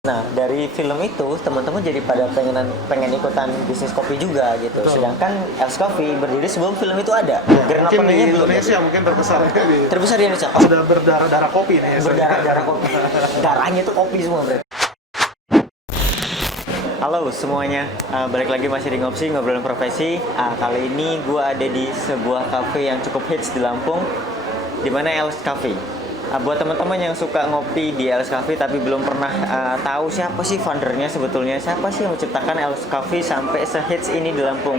Nah, dari film itu teman-teman jadi pada pengen ikutan bisnis kopi juga gitu. Betul. Sedangkan Els Coffee berdiri sebelum film itu ada. Ya, Grand mungkin di openingnya belum. Indonesia mungkin terbesar di Terbesar di Indonesia. Oh, sudah berdarah-darah kopi nih ya. berdarah-darah kopi. Darahnya tuh kopi semua berarti. Halo semuanya, balik lagi masih di Ngopsi, ngobrolin profesi. Kali ini gue ada di sebuah cafe yang cukup hits di Lampung, di mana Els Cafe. Buat teman-teman yang suka ngopi di Els Cafe tapi belum pernah tahu siapa sih foundernya sebetulnya, siapa sih yang menciptakan Els Cafe sampai se-hits ini di Lampung.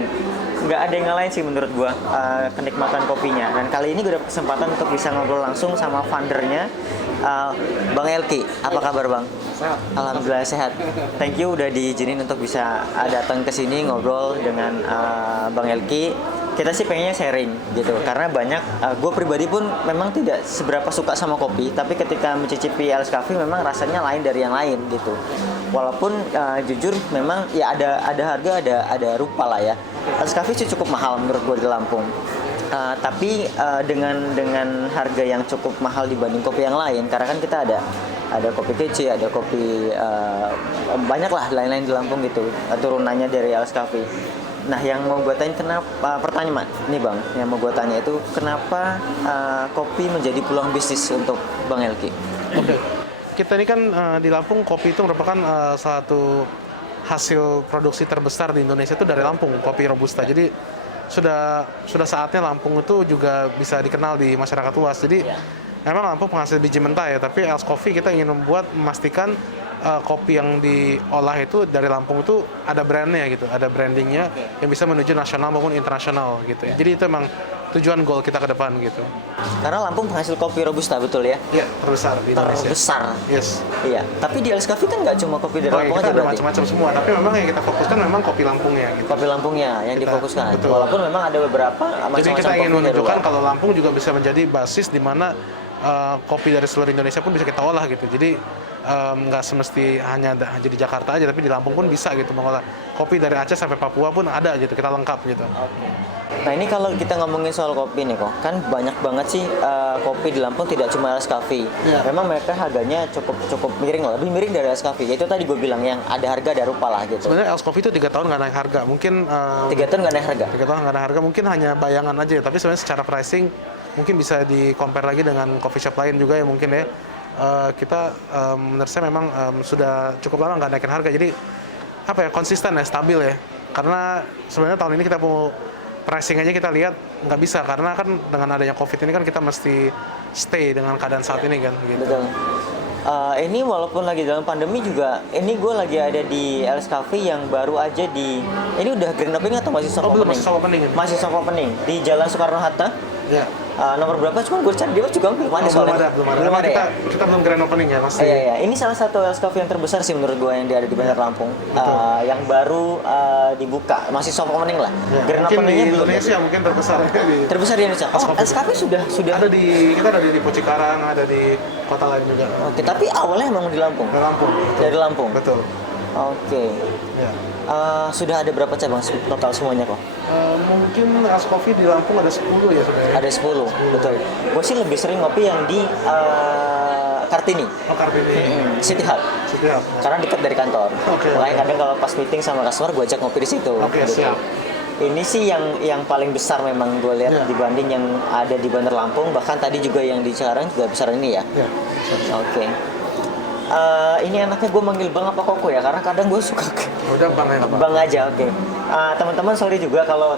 Nggak ada yang ngalahin sih menurut gue kenikmatan kopinya. Dan kali ini gue dapat kesempatan untuk bisa ngobrol langsung sama foundernya, Bang Elki. Apa kabar Bang? Sehat. Alhamdulillah sehat. Thank you udah diizinin untuk bisa datang ke sini ngobrol dengan Bang Elki. Kita sih pengennya sharing gitu, karena banyak gue pribadi pun memang tidak seberapa suka sama kopi, tapi ketika mencicipi Els Cafe memang rasanya lain dari yang lain gitu. Walaupun jujur memang ya ada harga ada rupa lah ya. Els Cafe sih cukup mahal menurut gue di Lampung. Tapi dengan harga yang cukup mahal dibanding kopi yang lain, karena kan kita ada kopi kece, ada kopi banyak lah lain-lain di Lampung gitu, turunannya dari Els Cafe. Nah, yang mau gue tanya pertanyaan nih Bang, yang mau gue tanya itu kenapa kopi menjadi peluang bisnis untuk Bang Elki? Oke. Kita ini kan di Lampung kopi itu merupakan satu hasil produksi terbesar di Indonesia itu dari Lampung, kopi robusta. Jadi sudah saatnya Lampung itu juga bisa dikenal di masyarakat luas. Jadi memang Lampung penghasil biji mentah ya, tapi Els Coffee kita ingin memastikan kopi yang diolah itu dari Lampung itu ada brandnya gitu, ada brandingnya yang bisa menuju nasional maupun internasional gitu. Jadi itu emang tujuan goal kita ke depan gitu. Karena Lampung penghasil kopi robusta, betul ya? Iya, terbesar di Indonesia. Terbesar. Yes. Iya. Tapi di Els Cafe kan nggak cuma kopi dari Lampung Kita aja ada berarti. macam-macam semua, tapi memang yang kita fokuskan memang kopi Lampungnya gitu. Kopi Lampungnya yang difokuskan. Betul. Walaupun memang ada beberapa Jadi macam-macam kita ingin kopi dari menunjukkan luar. kalau Lampung juga bisa menjadi basis di mana kopi dari seluruh Indonesia pun bisa kita olah gitu. Jadi nggak semesti hanya di Jakarta aja, tapi di Lampung pun bisa gitu mengolah kopi dari Aceh sampai Papua pun ada gitu, kita lengkap gitu. Nah ini kalau kita ngomongin soal kopi nih kok, kan banyak banget sih kopi di Lampung tidak cuma Els Cafe. Iya. Memang mereka harganya cukup miring lah, lebih miring dari Els Cafe. Itu tadi gue bilang yang ada harga ada rupa lah gitu. Sebenarnya Els Coffee itu 3 tahun nggak naik harga, mungkin 3 tahun nggak naik harga. 3 tahun nggak naik harga, mungkin hanya bayangan aja ya. Tapi sebenarnya secara pricing mungkin bisa di compare lagi dengan coffee shop lain juga ya mungkin ya. Kita menurut saya memang sudah cukup lama nggak naikin harga, jadi apa ya, konsisten ya, stabil ya. Karena sebenarnya tahun ini kita mau pricing aja kita lihat nggak bisa, karena kan dengan adanya COVID ini kan kita mesti stay dengan keadaan saat ini kan gitu. Betul. Ini walaupun lagi dalam pandemi juga, ini gue lagi ada di Els Cafe yang baru aja ini udah grand opening atau masih soft belum, opening? masih soft opening. Masih soft opening di Jalan Soekarno-Hatta. Ya. Nomor berapa? Cuman gue cari dia juga belum ada soalnya. Belum ada. ya? Kita belum grand opening ya, masih. Iya. Ini salah satu Els Cafe yang terbesar sih menurut gue yang ada di Bandar Lampung. Yang baru dibuka, masih soft opening lah. Ya, Grand mungkin openingnya di belum. Indonesia mungkin terbesar di Terbesar di Indonesia. Oh, Els Cafe sudah. ada kita ada di Cikarang, ada di kota lain juga. Oke, tapi awalnya emang di Lampung. Dari Lampung. Betul. Dari Lampung. Betul. Oke. Ya. Sudah ada berapa cabang total semuanya kok? Mungkin Els Coffee di Lampung ada 10 ya sebenarnya. Ada 10, betul. Gue sih lebih sering ngopi yang di Kartini, Oh, Kartini. City Hub. Siap. Karena dekat dari kantor. Oke. Makanya kadang kalau pas meeting sama customer gue ajak ngopi di situ. Oke, siap. Ini sih yang paling besar memang gue lihat Ya. dibanding yang ada di Bandar Lampung. Bahkan tadi juga yang di Cikarang juga besar ini ya. Ya. Oke. Ini anaknya gue manggil Bang apa Koko ya, karena kadang gue suka Udah Bang ya, Pak. Bang aja, oke. Teman-teman sorry juga kalau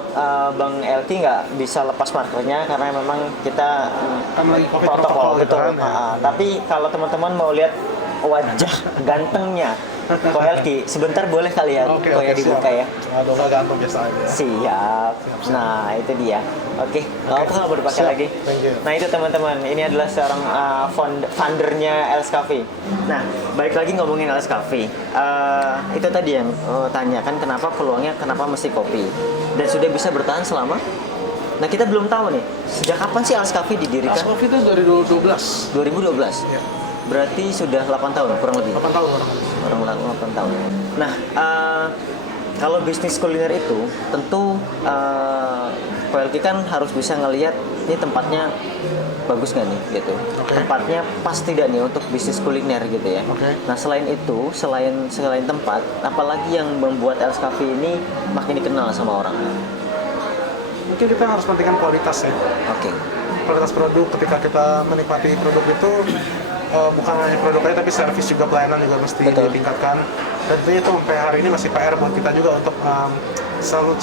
Bang Elki nggak bisa lepas markernya karena memang kita Kan lagi COVID protokol gitu betul. kan, ya. Tapi kalau teman-teman mau lihat wajah gantengnya Ko Elki, sebentar boleh kali ya Oke, Ko ya dibuka siap. ya. Aduh, nggak gantung biasa aja. Siap. Nah itu dia. Oke, nggak apa nggak boleh dipakai Siap. lagi. Thank you. Nah itu teman-teman, ini adalah seorang foundernya Els Cafe. Nah balik lagi ngomongin Els Cafe. Itu tadi yang tanya kan kenapa peluangnya, kenapa mesti kopi dan sudah bisa bertahan selama. Nah kita belum tahu nih sejak kapan sih Els Cafe didirikan? Els Coffee itu dari 2012. 2012. Ya. Berarti sudah 8 tahun kurang lebih. 8 tahun orang. Orang 8 tahun. Nah, kalau bisnis kuliner itu tentu Ko Elki kan harus bisa ngelihat ini tempatnya bagus nggak nih gitu. Oke. Tempatnya pas tidak nih untuk bisnis kuliner gitu ya. Oke. Nah selain itu, selain tempat, apalagi yang membuat Els Cafe ini makin dikenal sama orang? Mungkin kita harus pentingkan kualitas ya. Oke. Kualitas produk, ketika kita menikmati produk itu bukan hanya produknya tapi servis juga, pelayanan juga mesti Betul. ditingkatkan. Dan tentunya itu sampai hari ini masih PR buat kita juga untuk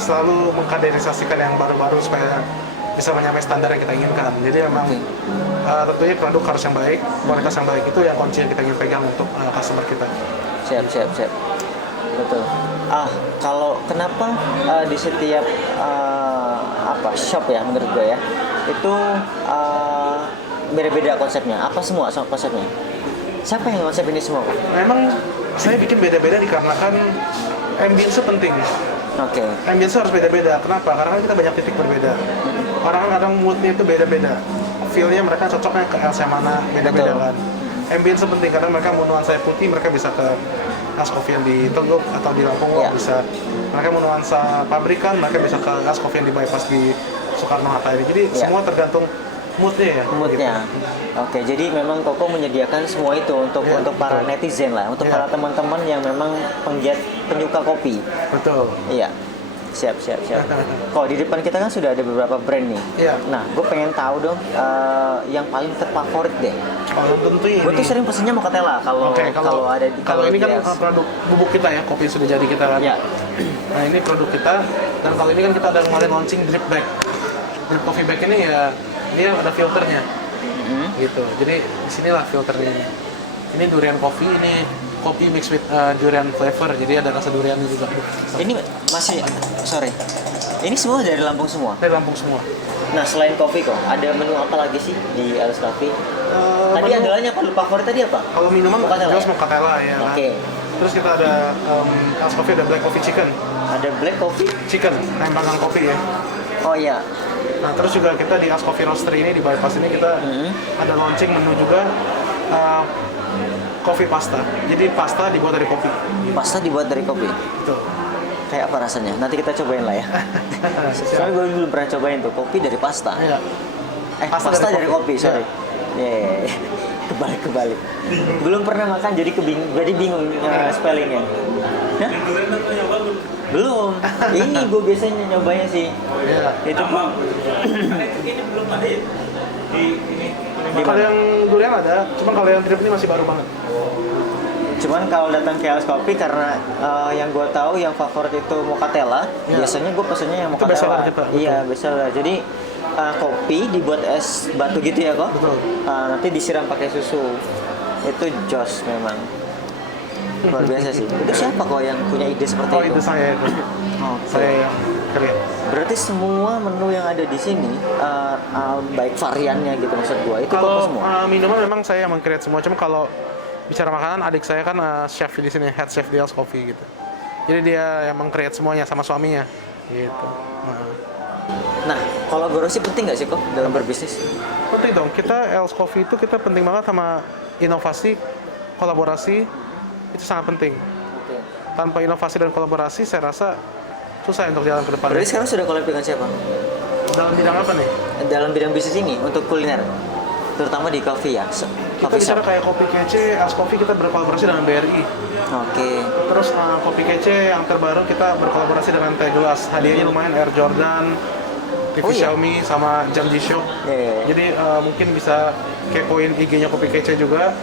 selalu mengkaderisasikan yang baru-baru supaya bisa menyamai standar yang kita inginkan. Jadi memang Oke. tentunya produk harus yang baik, kualitas yang baik itu yang kunci yang kita ingin pegang untuk customer kita. Siap. Betul. Kalau kenapa di setiap shop ya menurut gue ya itu beda-beda konsepnya. Apa semua konsepnya? Siapa yang konsep ini semua, Pak? Memang saya bikin beda-beda dikarenakan ambience penting. Oke. Ambience harus beda-beda. Kenapa? Karena kan kita banyak titik berbeda. Orang kan kadang moodnya itu beda-beda. Feel-nya mereka cocoknya ke Els yang mana, beda-beda Betul. kan. Ambience penting, kadang mereka mau nuansa putih, mereka bisa ke Els Coffee yang di Teluk atau di Lampung Iya. bisa. Mereka mau nuansa pabrikan, mereka bisa ke Els Coffee yang di bypass di Soekarno-Hatta ini. Jadi Iya. semua tergantung moodnya ya. Moodnya. Oke, jadi memang Koko menyediakan semua itu untuk Iya, para betul. netizen lah, untuk Iya. para teman-teman yang memang penyuka kopi. Betul. Iya. Siap. Kok di depan kita kan sudah ada beberapa brand nih. Iya. Nah, gue pengen tahu dong yang paling terfavorit deh. Kalau tentu ini. Gue tuh sering pesennya Mocatella kalau Oke, ada di kalau ini kan di Els. produk bubuk kita ya, kopi yang sudah jadi kita kan. Ya. Nah ini produk kita, dan kalau ini kan kita ada kemarin launching drip bag. Drip coffee bag ini ya, dia ada filternya, gitu. Jadi disinilah filternya ini. Ini durian coffee, ini kopi mix with durian flavor, jadi ada rasa duriannya juga. Ini masih Ini semua dari Lampung semua. Dari Lampung semua. Nah, selain kopi kok, ada menu apa lagi sih di Els Cafe? Tadi menu- andalannya apa? Favorit tadi apa? Kalau minuman Mocatella. jelas Mocatella ya. kan? Oke. Terus kita ada Els Coffee, ada black coffee chicken, Ada black coffee. ayam panggang kopi ya. Oh iya. Nah terus juga kita di Els Coffee Roastery ini di bypass ini kita ada launching menu juga coffee pasta. Jadi pasta dibuat dari kopi. Pasta dibuat dari kopi. Gitu. Kayak apa rasanya? Nanti kita cobain lah ya. Soalnya gue belum pernah cobain tuh kopi dari pasta. Iya. Pasta dari kopi, sorry. Iya. Kebalik. Belum pernah makan jadi bingung spellingnya. Hah? Belum. Ini gue biasanya nyobanya sih. Iya. Itu Ini belum ada ya? Di Kalau yang durian ada, cuma kalau yang drip ini masih baru banget. Cuman kalau datang ke Els Coffee karena yang gue tahu yang favorit itu Mocatella, Ya. biasanya gue pesennya yang Itu bestseller Mocatella. kita, betul. Iya, bestseller. Jadi kopi dibuat es batu gitu ya kok? Betul. Nanti disiram pakai susu. Itu jos memang. Luar biasa sih. Itu siapa kok yang punya ide seperti Oh itu? itu saya itu. Oke. Saya yang create. Berarti semua menu yang ada di sini, baik variannya gitu maksud gue, itu Koko Kalau semua? minuman memang saya yang meng-create semua. Cuma kalau bicara makanan, adik saya kan chef di sini, head chef di Els Coffee gitu. Jadi dia yang meng-create semuanya sama suaminya. Gitu. Nah, kolaborasi penting nggak sih kok dalam berbisnis? Penting dong. Kita Els Coffee itu kita penting banget sama inovasi, kolaborasi itu sangat penting. Tanpa inovasi dan kolaborasi, saya rasa susah untuk jalan ke depan. Berarti sekarang sudah collab dengan siapa? Dalam bidang apa nih? Dalam bidang bisnis ini untuk kuliner, terutama di coffee ya, Kita coffee bicara shop. kayak kopi kece, Els Coffee kita berkolaborasi dengan BRI. Oke. Terus kopi kece yang terbaru kita berkolaborasi dengan Teh Gelas. Hadiahnya lumayan, Air Jordan, TV Oh, iya? Xiaomi sama jam G-Shock. Iya. Jadi mungkin bisa kepoin IG-nya kopi kece juga.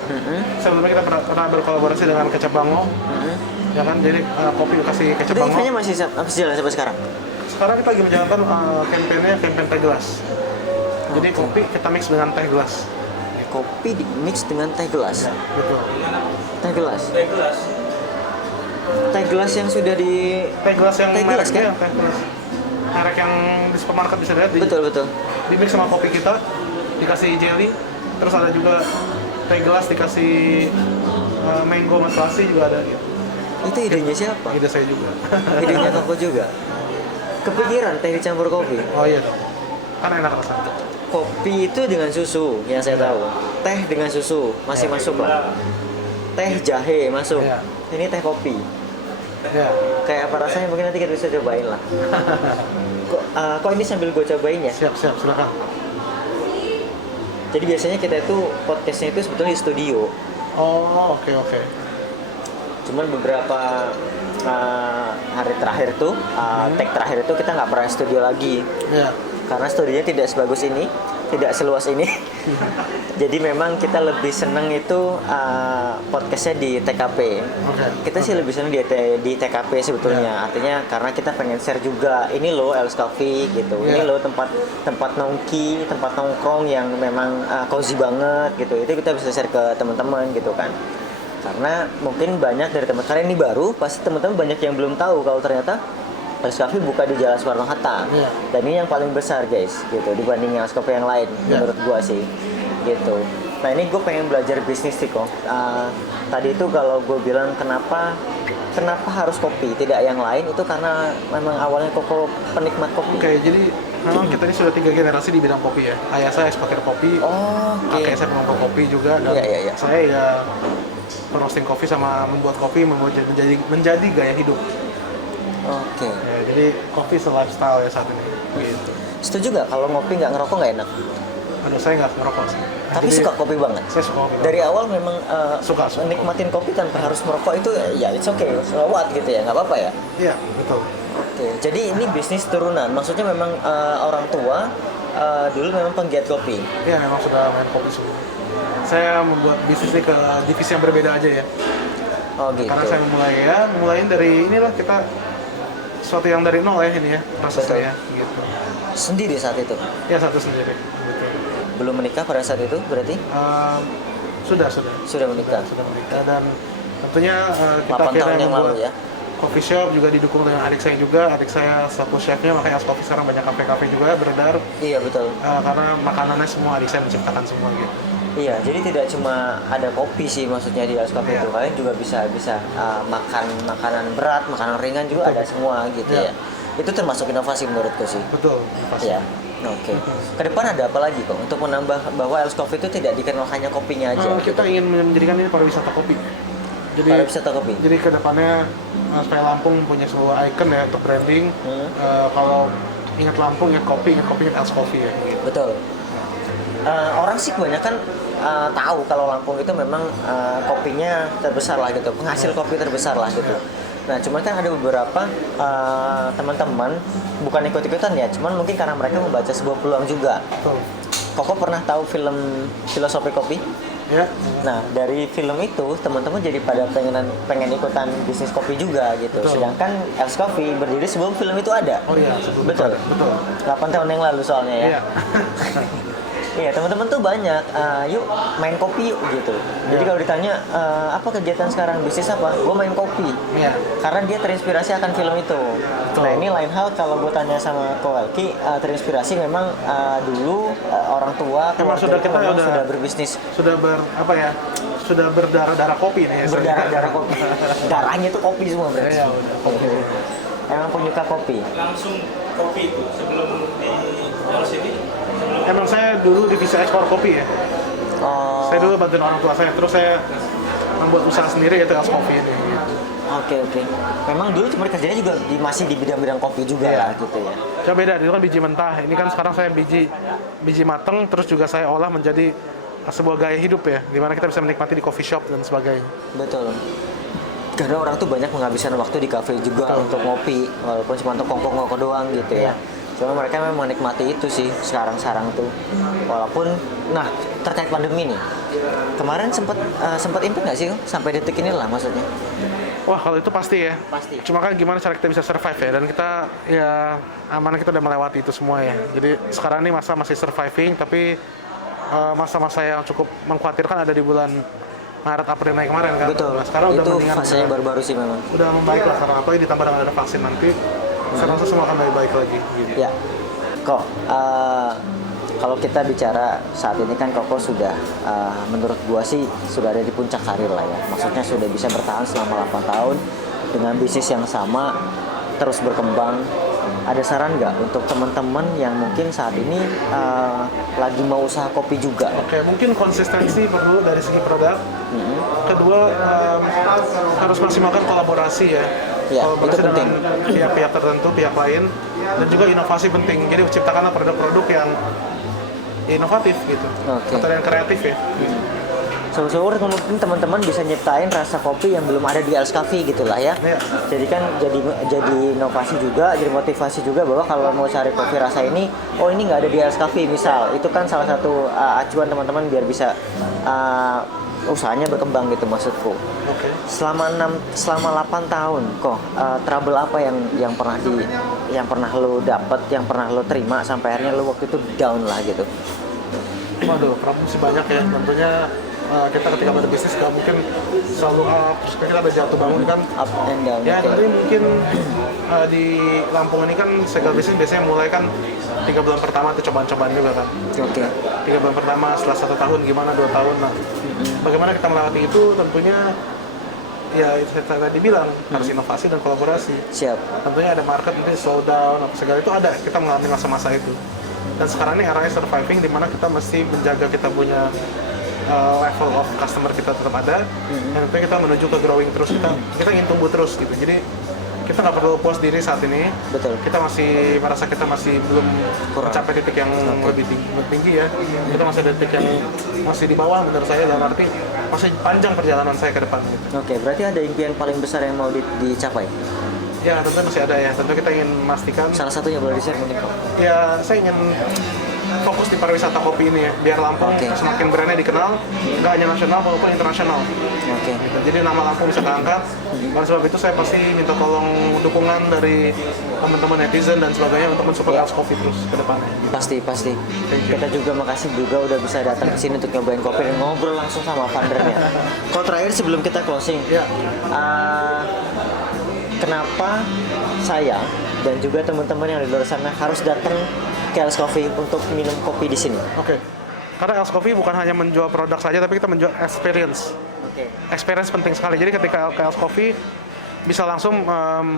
Sebelumnya kita pernah berkolaborasi dengan Kecap Bango. Ya kan, jadi kopi kasih Kecap Itu Bango. eventnya masih jalan sampai sekarang? Sekarang kita lagi menjalankan campaign-nya campaign Teh Gelas. Jadi Oke. kopi kita mix dengan Teh Gelas. Kopi di mix dengan teh gelas. Gitu. Teh gelas. gelas. Teh gelas yang sudah di Teh Gelas yang Teh Gelas, mereknya, kan? Teh Gelas. Merek yang di supermarket bisa lihat. Betul. Di mix sama kopi kita, dikasih jelly, terus ada juga Teh Gelas dikasih mango maslasi juga ada gitu. Itu idenya siapa? Ide saya juga. Idenya Koko juga. Kepikiran teh dicampur kopi. Oh iya dong. Kan enak rasanya. Kopi itu dengan susu yang saya tahu. Teh dengan susu masih masuk lah. Teh jahe masuk. Iya. Ini teh kopi. Ya. Kayak apa rasanya mungkin nanti kita bisa cobain lah. Kok ini sambil gue cobain ya? Siap, silakan. Jadi biasanya kita itu podcastnya itu sebetulnya di studio. Oh, oke. Cuman beberapa hari terakhir tuh, tag terakhir itu kita nggak pernah studio lagi. Iya. Karena studionya tidak sebagus ini, tidak seluas ini. Jadi memang kita lebih seneng itu podcastnya di TKP. Oke. Kita sih lebih seneng di TKP sebetulnya. Artinya karena kita pengen share juga, ini loh Els Coffee gitu. Ini loh tempat nongki, tempat nongkrong yang memang cozy banget gitu. Itu kita bisa share ke teman-teman gitu kan. Karena mungkin banyak dari teman kalian ini baru, pasti teman-teman banyak yang belum tahu kalau ternyata Els Coffee buka di Jalan Soekarno-Hatta. Dan ini yang paling besar guys gitu dibanding Els Coffee yang lain menurut gua sih gitu. Nah ini gue pengen belajar bisnis sih kok. Tadi itu kalau gue bilang kenapa harus kopi tidak yang lain, itu karena memang awalnya Koko penikmat kopi. Oke, jadi memang kita ini sudah 3 generasi di bidang kopi ya. Ayah saya eksportir kopi, kakek saya pengembang kopi juga, dan saya ya roasting kopi sama membuat kopi menjadi gaya hidup. Oke. Ya, jadi kopi lifestyle ya saat ini. Gitu. Setuju nggak kalau ngopi nggak ngerokok nggak enak? Aduh, saya nggak ngerokok sih. Tapi Jadi, suka kopi banget. Saya suka kopi. Dari awal memang Suka. nikmatin kopi tanpa harus merokok itu ya it's okay, lewat gitu ya, nggak apa-apa ya. Iya, betul. Oke, jadi ini bisnis turunan. Maksudnya memang orang tua dulu memang penggiat kopi. Iya, memang sudah main kopi semua. Saya membuat bisnis ini ke divisi yang berbeda aja ya. Oh gitu. Karena saya mulain dari inilah kita sesuatu yang dari nol ya ini ya prosesnya gitu. Sendiri saat itu. Ya, satu sendiri. Betul. Belum menikah pada saat itu berarti? Sudah Menikah. Dan tentunya kita 8 tahun akhirnya yang lalu membuat ya. coffee shop juga didukung dengan adik saya juga. Adik saya selaku chefnya, makanya Els Coffee sekarang banyak kafe-kafe juga beredar. Iya betul. Karena makanannya semua adik saya menciptakan semua gitu. Iya, jadi tidak cuma ada kopi sih maksudnya di Els Coffee itu. Kalian juga bisa makan makanan berat, makanan ringan juga ada semua gitu ya. Itu termasuk inovasi menurutku sih. Betul. Pasti. Iya. Oke. Ke depan ada apa lagi kok untuk menambah bahwa Els Coffee itu tidak dikenal hanya kopinya aja? Kita ingin menjadikan ini pariwisata kopi. Jadi pariwisata kopi. Jadi kedepannya supaya Lampung punya sebuah icon ya untuk branding. Kalau ingat Lampung, ingat kopi, ingat Els Coffee ya. Gitu. Betul. Orang sih kebanyakan tahu kalau Lampung itu memang kopinya terbesar lah gitu, penghasil kopi terbesar lah gitu. Nah, cuman kan ada beberapa teman-teman bukan ikut-ikutan ya, cuman mungkin karena mereka membaca sebuah peluang juga. Betul. Koko pernah tahu film Filosofi Kopi? Ya. Nah, dari film itu teman-teman jadi pada pengen ikutan bisnis kopi juga gitu. Betul. Sedangkan Els Coffee berdiri sebelum film itu ada. Oh iya, sebelum Betul. Betul. 8 tahun yang lalu soalnya ya. Iya. Iya, teman-teman tuh banyak, yuk main kopi yuk gitu. Jadi kalau ditanya apa kegiatan sekarang, bisnis apa? Gue main kopi. Iya. Karena dia terinspirasi akan film itu. Betul. Nah ini lain hal kalau gue tanya sama Ko Elki, terinspirasi memang dulu orang tua Memang keluarga kita memang sudah berbisnis. Sudah sudah berdarah kopi nih ya. Berdarah kopi. Darahnya tuh kopi semua berarti. Iya, udah. Emang penyuka kopi. Langsung kopi itu sebelum di sini. Emang saya dulu divisi ekspor kopi ya. Oh. Saya dulu bantuin orang tua saya, terus saya membuat usaha sendiri yaitu Els Coffee ini. Gitu. Oke. Memang dulu cuma kerjanya juga masih di bidang-bidang kopi juga lah gitu ya. Coba beda, itu kan biji mentah. Ini kan sekarang saya biji mateng, terus juga saya olah menjadi sebuah gaya hidup ya, dimana kita bisa menikmati di coffee shop dan sebagainya. Betul. Karena orang tuh banyak menghabiskan waktu di kafe juga untuk ngopi, walaupun cuma untuk kongkong doang gitu ya. Cuma mereka memang menikmati itu sih sekarang tuh. Walaupun, nah terkait pandemi nih, kemarin sempat impian nggak sih sampai detik ini lah maksudnya? Wah, kalau itu pasti ya. Pasti. Cuma kan gimana cara kita bisa survive ya, dan kita ya amanah kita udah melewati itu semua ya. Jadi sekarang ini masa masih surviving, tapi masa-masa yang cukup mengkhawatirkan ada di bulan Maret, April, Mei kemarin kan. Betul. Nah, sekarang itu udah mendingan, fasenya baru-baru sih memang. udah membaik lah karena apalagi ditambah dengan ada vaksin nanti. Saya rasa semua akan baik lagi. Gitu. Ya, kok kalau kita bicara saat ini kan Koko sudah menurut gua sih sudah ada di puncak karir lah ya. Maksudnya sudah bisa bertahan selama 8 tahun dengan bisnis yang sama terus berkembang. Ada saran nggak untuk teman-teman yang mungkin saat ini lagi mau usaha kopi juga? Oke, mungkin konsistensi perlu dari segi produk. Kedua, harus maksimalkan kolaborasi ya. Ya, Kolaborasi itu penting. dengan pihak-pihak tertentu, pihak lain, dan juga inovasi penting. Jadi ciptakanlah produk-produk yang inovatif gitu, Oke. atau yang kreatif ya. Syukur-syukur mungkin teman-teman bisa nyiptain rasa kopi yang belum ada di Els Cafe gitu lah ya. Iya. Jadi kan jadi inovasi juga, jadi motivasi juga bahwa kalau mau cari kopi rasa ini, oh ini nggak ada di Els Cafe misal, itu kan salah satu acuan teman-teman biar bisa usahanya berkembang gitu maksudku. Oke. Selama 8 tahun kok trouble apa yang pernah lo dapet, yang pernah lo terima sampai akhirnya lo waktu itu down lah gitu. Waduh, problem sih banyak ya. Tentunya kita ketika berbisnis nggak mungkin selalu up, terus kita ada jatuh bangun kan. Up and down. Ya, oke. tapi mungkin di Lampung ini kan segala bisnis biasanya mulai kan 3 bulan pertama itu cobaan-cobaan juga kan. Oke. 3 bulan pertama setelah 1 tahun gimana, 2 tahun. Nah, bagaimana kita melewati itu tentunya ya itu saya tadi bilang harus inovasi dan kolaborasi. Siap. Tentunya ada market mungkin slow down apa segala itu ada, kita mengalami masa-masa itu. Dan sekarang ini eranya surviving di mana kita mesti menjaga kita punya level of customer kita tetap ada, dan tentunya kita menuju ke growing terus, kita ingin tumbuh terus gitu. Jadi kita nggak perlu puas diri saat ini. Betul. Kita masih merasa kita masih belum Kurang. mencapai titik yang lebih tinggi ya. Kita masih ada titik yang masih di bawah menurut saya, dalam arti masih panjang perjalanan saya ke depan gitu. Oke, berarti ada impian paling besar yang mau dicapai. Ya tentu masih ada ya. Tentu kita ingin memastikan. Salah satunya boleh di-share mungkin kok. Ya saya ingin fokus di pariwisata kopi ini ya, biar Lampung Oke. semakin brandnya dikenal, nggak hanya nasional maupun internasional. Oke. Gitu. Jadi nama Lampung bisa keangkat. Oleh sebab itu saya pasti minta tolong dukungan dari teman-teman netizen dan sebagainya untuk mensupport Ya. Els Coffee terus ke depannya. Pasti. Kita juga makasih juga udah bisa datang ke sini untuk nyobain kopi dan ngobrol langsung sama foundernya. Kalau terakhir sebelum kita closing, Ya. kenapa saya dan juga teman-teman yang di luar sana harus datang ke Els Coffee untuk minum kopi di sini? Oke. Karena Els Coffee bukan hanya menjual produk saja, tapi kita menjual experience. Oke. Experience penting sekali. Jadi ketika ke Els Coffee bisa langsung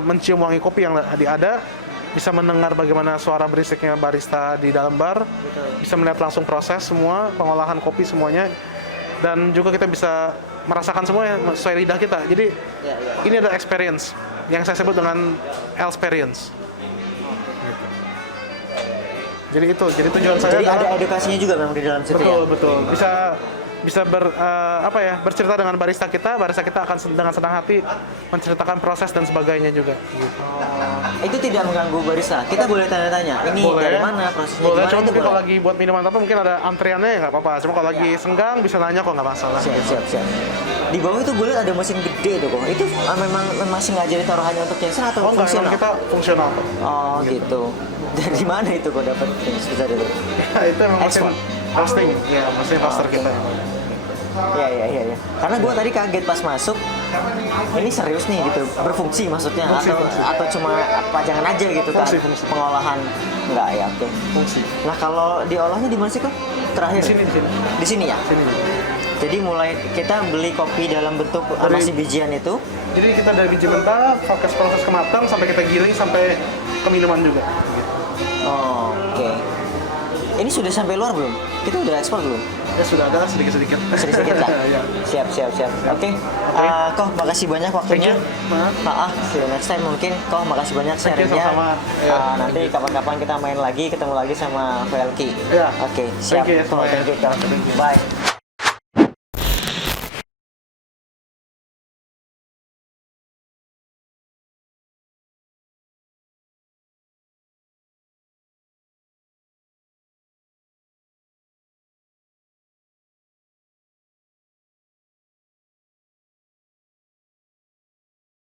mencium wangi kopi yang ada, bisa mendengar bagaimana suara berisiknya barista di dalam bar, bisa melihat langsung proses semua pengolahan kopi semuanya, dan juga kita bisa merasakan semua yang sesuai lidah kita. Jadi ini adalah experience yang saya sebut dengan experience. Jadi itu, jadi tujuan saya Jadi ada adalah edukasinya juga memang di dalam situ betul ya? betul bisa bercerita dengan barista kita akan dengan senang hati menceritakan proses dan sebagainya juga gitu. Itu tidak mengganggu barista. Kita boleh tanya-tanya. Ini dari mana prosesnya? Boleh, Gimana cuma itu mungkin kalau boleh? lagi buat minuman apa mungkin ada antriannya ya nggak apa-apa. Cuma kalau lagi senggang bisa nanya kok nggak masalah. Siap. Di bawah itu boleh ada mesin gede tuh kok. Itu memang sengaja ditaruh hanya untuk chaser atau Oh enggak, fungsional? emang kita fungsional kok. Oh gitu. Dari mana itu kok dapat yang sebesar itu? Ya, itu emang mesin Ekspor? roasting, ya mesin roaster oke. kita. Iya. Karena gue tadi kaget pas masuk. Ini serius nih gitu, berfungsi maksudnya Fungsi. atau cuma pajangan aja gitu kan? Fungsi. Pengolahan enggak ya, oke. Fungsi. Nah kalau diolahnya di mana sih kok? Terakhir? Di sini. Di sini ya? Sini. Jadi mulai kita beli kopi dalam bentuk masih bijian itu. Jadi kita dari biji mentah, proses ke matang sampai kita giling sampai ke minuman juga. Gitu. Oh, oke. Ini sudah sampai luar belum? Kita udah ekspor belum? Ya sudah ada sedikit-sedikit. Sedikit lah. Ya. Siap. Oke. Koh makasih banyak waktunya. Thank you. See you next time mungkin. Koh makasih banyak Thank you, sharingnya. sama-sama. Ya, Nanti kapan-kapan kita main lagi, ketemu lagi sama VLK. Ya. Oke, siap. Thank you, Koh, semuanya. thank you. Koh. Bye.